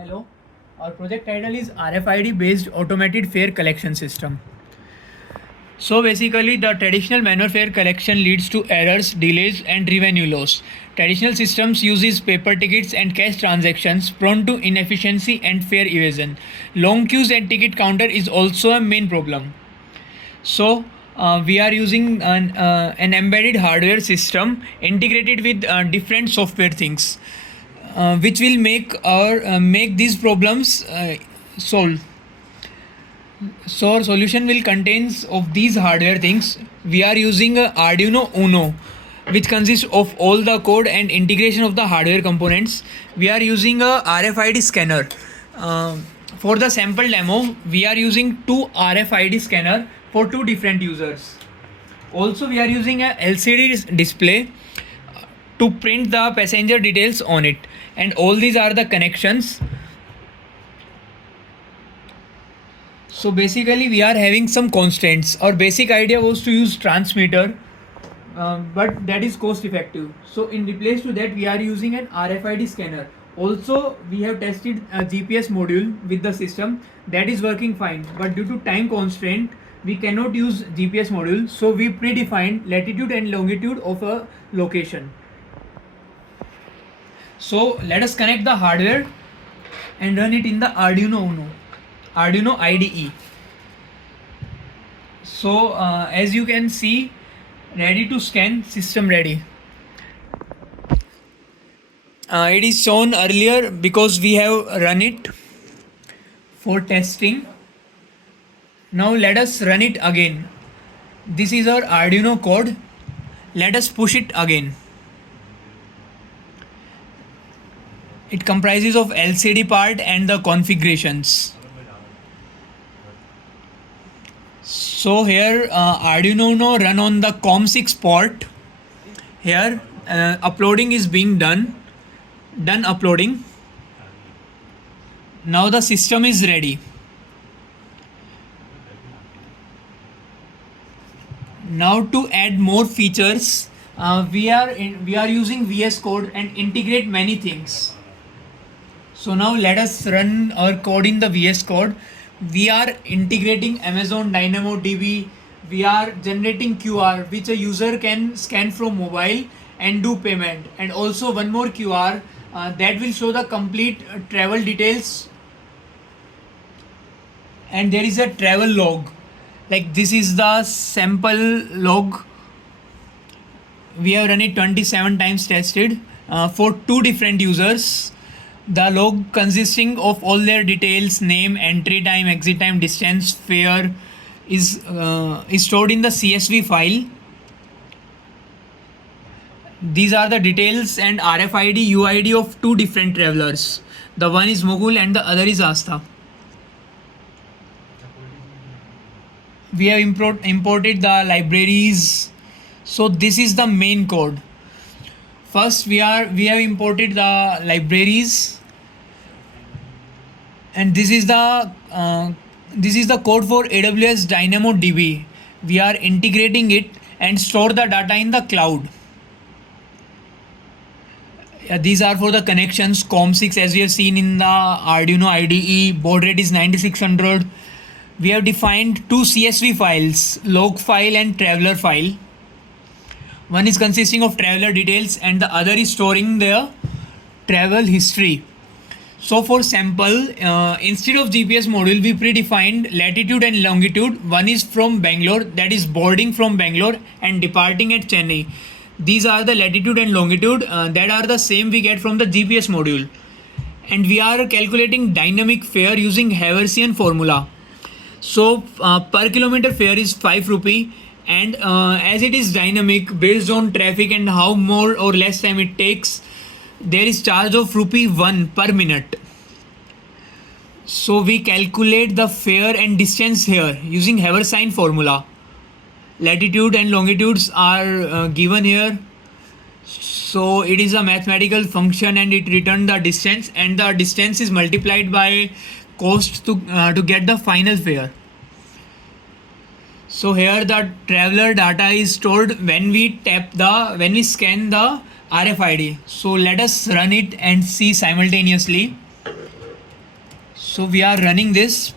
Hello, our project title is RFID-based automated fare collection system. So basically, the traditional manual fare collection leads to errors, delays, and revenue loss. Traditional systems uses paper tickets and cash transactions, prone to inefficiency and fare evasion. Long queues and ticket counter is also a main problem. So we are using an embedded hardware system integrated with different software things, which will make these problems solve. So our solution will contains of these hardware things. We are using a Arduino Uno, which consists of all the code and integration of the hardware components. We are using a RFID scanner. For the sample demo, we are using two RFID scanner for two different users. Also, we are using a LCD display to print the passenger details on it, and all these are the connections. So basically we are having some constraints. Our basic idea was to use transmitter, but that is cost effective. So in replace to that we are using an RFID scanner. Also we have tested a GPS module with the system, that is working fine, but due to time constraint we cannot use GPS module, so we predefined latitude and longitude of a location. So let us connect the hardware and run it in the Arduino Uno, Arduino IDE. So as you can see, ready to scan, system ready. It is shown earlier because we have run it for testing. Now let us run it again. This is our Arduino code. Let us push it again. It comprises of LCD part and the configurations. So here Arduino Uno run on the COM6 port. Here uploading is being done uploading. Now the system is ready. Now to add more features, we are using VS Code and integrate many things. So now let us run our code in the VS Code. We are integrating Amazon DynamoDB. We are generating QR which a user can scan from mobile and do payment, and also one more QR that will show the complete travel details, and there is a travel log. Like this is the sample log. We have run it 27 times, tested for two different users. The log consisting of all their details, name, entry time, exit time, distance, fare is stored in the CSV file. These are the details and RFID UID of two different travelers. The one is Mogul and the other is Astha. We have imported the libraries. So this is the main code. First we have imported the libraries, and this is the code for AWS DynamoDB. We are integrating it and store the data in the cloud. These are for the connections. COM6, as we have seen in the Arduino IDE, baud rate is 9600. We have defined two CSV files, log file and traveler file. One is consisting of traveler details and the other is storing their travel history. So for sample, instead of GPS module, we predefined latitude and longitude. One is from Bangalore, that is boarding from Bangalore and departing at Chennai. These are the latitude and longitude that are the same we get from the GPS module. And we are calculating dynamic fare using Haversian formula. So per kilometer fare is 5 rupee, and as it is dynamic based on traffic and how more or less time it takes, there is charge of ₹1 per minute. So we calculate the fare and distance here using Haversian formula. Latitude and longitudes are given here. So it is a mathematical function and it returns the distance, and the distance is multiplied by cost to get the final fare. So here the traveler data is stored when we scan the RFID. So let us run it and see simultaneously. So we are running this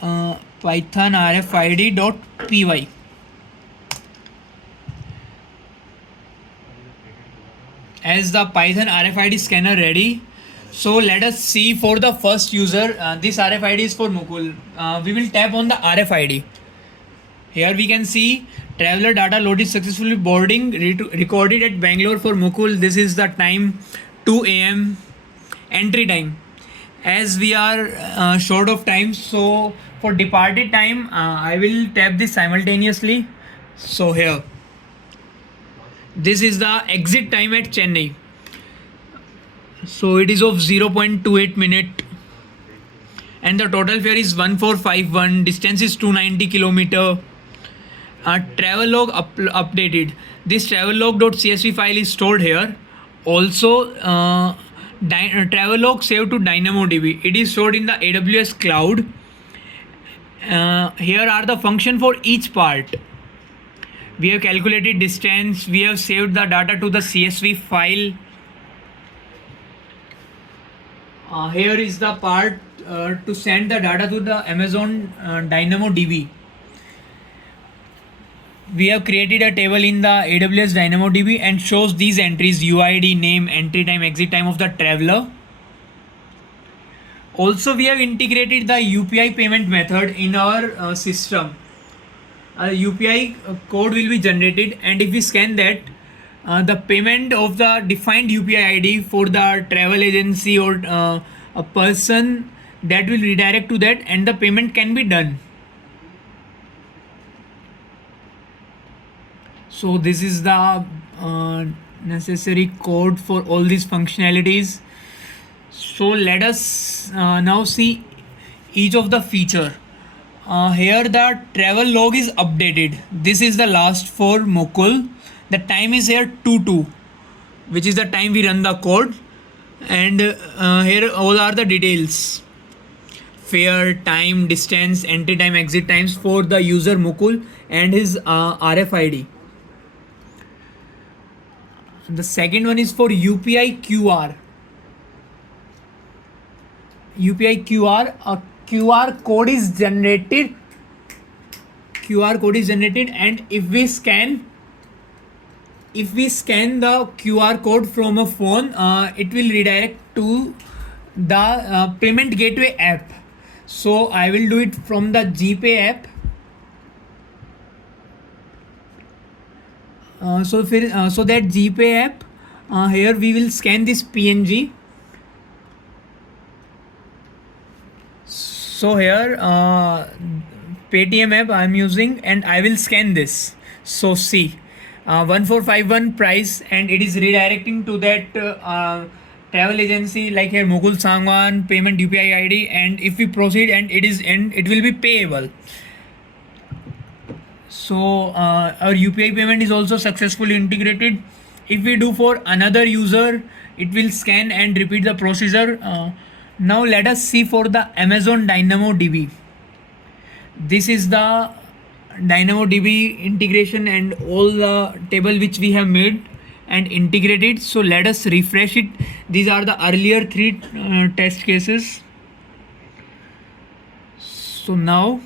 python rfid.py. As the python RFID scanner ready, so let us see for the first user. This RFID is for Mukul. We will tap on the RFID. Here we can see traveler data loaded successfully, boarding recorded at Bangalore for Mukul. This is the time 2 a.m. entry time. As we are short of time, so for departed time I will tap this simultaneously. So here, this is the exit time at Chennai. So it is of 0.28 minute and the total fare is 1451. Distance is 290 kilometer. Travel log updated. This travel log.csv file is stored here. Also travel log saved to DynamoDB. It is stored in the AWS cloud. Here are the function for each part. We have calculated distance. We have saved the data to the CSV file. Here is the part to send the data to the Amazon DynamoDB. We have created a table in the AWS DynamoDB and shows these entries: UID, name, entry time, exit time of the traveler. Also, we have integrated the UPI payment method in our system. A UPI code will be generated, and if we scan that, the payment of the defined UPI ID for the travel agency or a person, that will redirect to that and the payment can be done. So this is the necessary code for all these functionalities. So let us now see each of the feature. Here the travel log is updated. This is the last for Mukul. The time is here 2:02, which is the time we run the code. And here all are the details: fare, time, distance, entry time, exit times for the user Mukul and his RFID. The second one is for UPI QR. UPI QR, a QR code is generated. And if we scan the QR code from a phone, it will redirect to the payment gateway app. So I will do it from the GPay app. So that GPay app, here we will scan this PNG. So here Paytm app I am using and I will scan this. So see, 1451 price, and it is redirecting to that travel agency, like here Mukul Sangwan, payment UPI ID, and if we proceed and it will be payable. So our UPI payment is also successfully integrated. If we do for another user, it will scan and repeat the procedure. Now let us see for the Amazon DynamoDB. This is the DynamoDB integration and all the table which we have made and integrated. So let us refresh it. These are the earlier 3 test cases. So now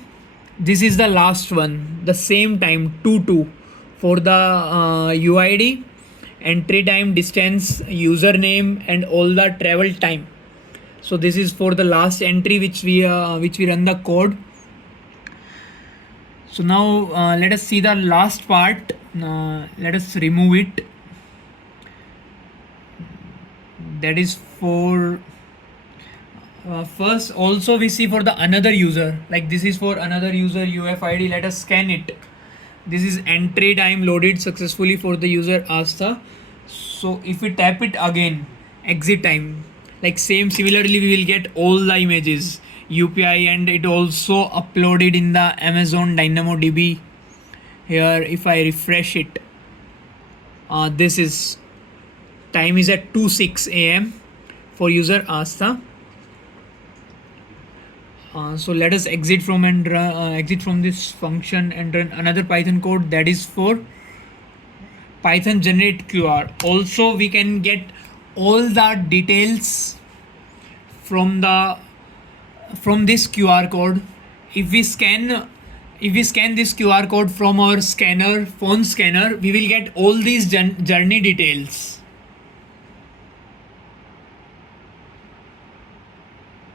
this is the last one, the same time 2:02 for the UID, entry time, distance, username, and all the travel time. So this is for the last entry which we run the code. So now let us see the last part. Let us remove it. That is for first. Also we see for the another user, like this is for another user UFID. Let us scan it. This is entry time loaded successfully for the user Asta. So if we tap it again, exit time, like similarly we will get all the images, UPI, and it also uploaded in the Amazon DynamoDB. Here if I refresh it, this is time is at 2:06 a.m. for user Asta. So let us exit from this function and run another Python code, that is for Python generate QR. Also we can get all the details from the from this QR code. If we scan this QR code from our phone scanner, we will get all these journey details.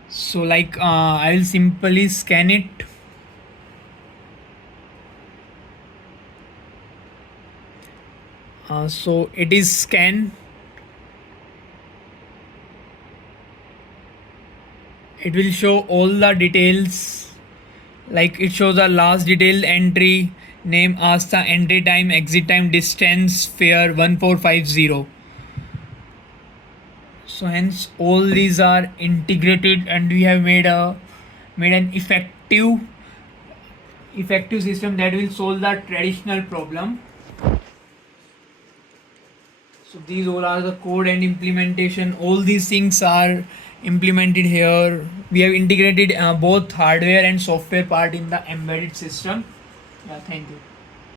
So like I will simply scan it. So it is scanned. It will show all the details, like it shows the last detail entry, name, asta, entry time, exit time, distance, fare 1450. So hence all these are integrated, and we have made an effective system that will solve the traditional problem. So these all are the code and implementation. All these things are implemented here. We have integrated both hardware and software part in the embedded system. Yeah, thank you.